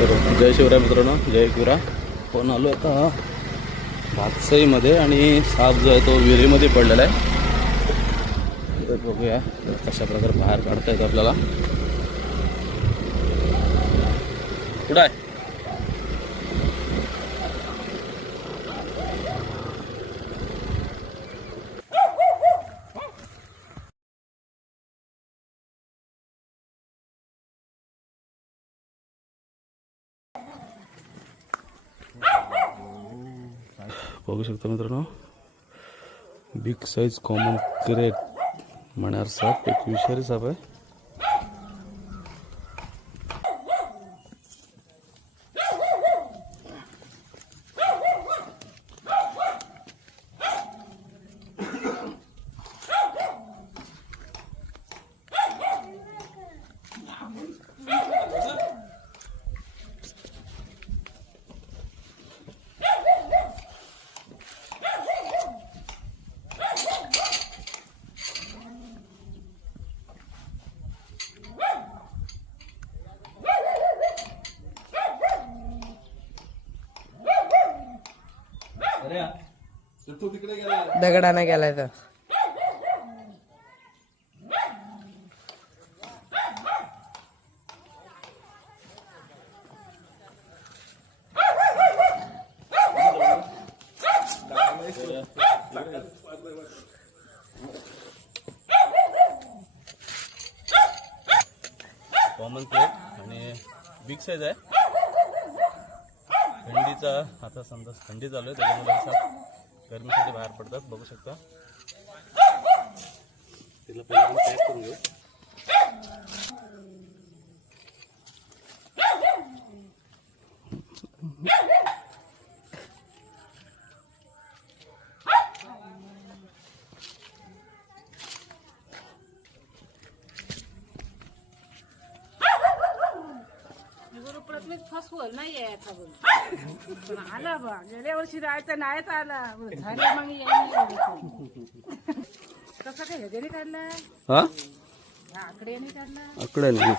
जय शिवराय मित्रांनो, जय शिवराय. पण आलो आता भातसईमध्ये आणि साप जो आहे तो विहिरीमध्ये पडलेला आहे. तर बघूया कशा प्रकारे बाहेर काढता येतं आपल्याला. कुठं आहे? बघू शकता मित्रांनो, बिग साइज कॉमन क्रेट मण्यार साप, एक विषारी साप आहे. दगडाने गेलाय तर कॉमन क्रेट आणि बिग साईज आहे. थंडीचा आता समजा थंडी चालू आहे, त्याच्यामुळे साप गरमीसाठी बाहेर पडतात. बघू शकता. तिला पहिले आपण पॅक करून घेऊ. फसवल नाही यायचा बोल आला बा. गेल्या वर्षी राहायचं नाहीच आला झालं मग कसं काय ह्याच्याने काढला, हा आकडे काढला. आकडे नाही.